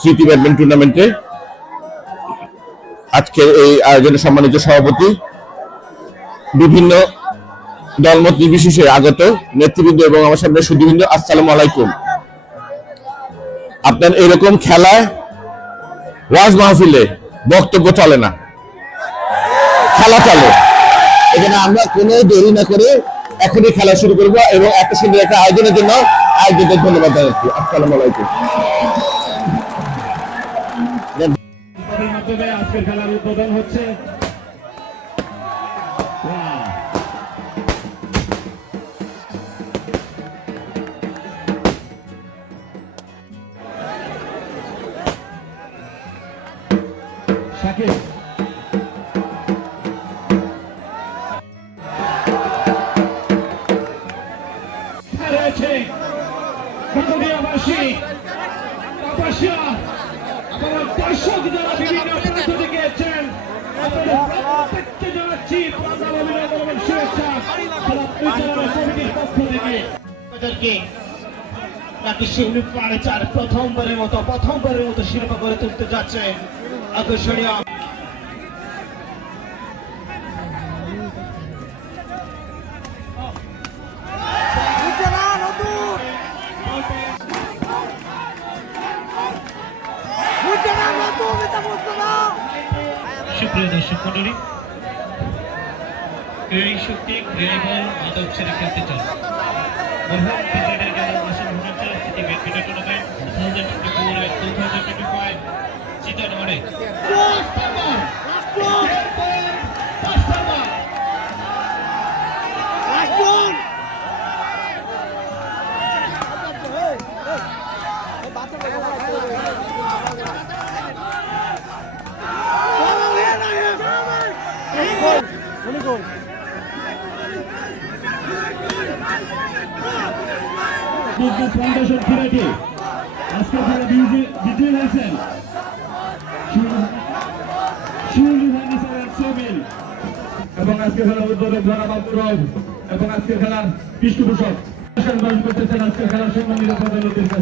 স্মৃতি ব্যাডমিন্টন টুর্নামেন্টে আজকের এই আয়োজনে সম্মানিত সভাপতি, বিভিন্ন দলমত নির্বিশেষে আগত নেতৃবৃন্দ এবং আমার সামনে সুধীবৃন্দ, আসসালামু আলাইকুম। আপনার এরকম খেলায় ওয়াজ মাহফিলে বক্তব্য চলে না, খেলা চলে। এখানে আমরা কোনো দেরি না করে এখনই খেলা শুরু করব এবং এত সুন্দর একটা আয়োজনের জন্য আয়োজকদের ধন্যবাদ জানাচ্ছি। আসসালামু আলাইকুম। আজকের খেলার উদ্বোধন হচ্ছে। শাকিব রয়েছে কাকদিয়াবাসী, কাপাসিয়া, আপনারা দর্শক যারা বিভিন্ন প্রান্ত থেকে এসেছেন, আপনাদের প্রত্যেককে জানাচ্ছি প্রধান অভিনন্দন এবং শুভেচ্ছা পরিচালনা কমিটির পক্ষ থেকে। আমাদেরকে নাকি শিউলি পাড়ে চার প্রথমবারের মতো শিল্প করে তুলতে যাচ্ছে আকর্ষণীয়। সুপ্রিয় দর্শক মন্ডলী, ক্রীড়াই শক্তি, ক্রীড়াই বল, মাতা উৎসবে খেলতে চান। মরহুম ক্রিকেটের গেল আসন ঘটাচ্ছে সিটি ব্যাডমিন্টন টুর্নামেন্ট 2024-2025 চিটাগংয়ে। ফাউন্ডেশন ক্রীড়াকে আজকে যারা বিজয়ী হয়েছেন এবং আজকে খেলার উদ্বোধক জনাব আব্দুর রব এবং আজকে খেলার পৃষ্ঠপোষক করতেছেন আজকে খেলার সম্মানিত প্রধান অতিথি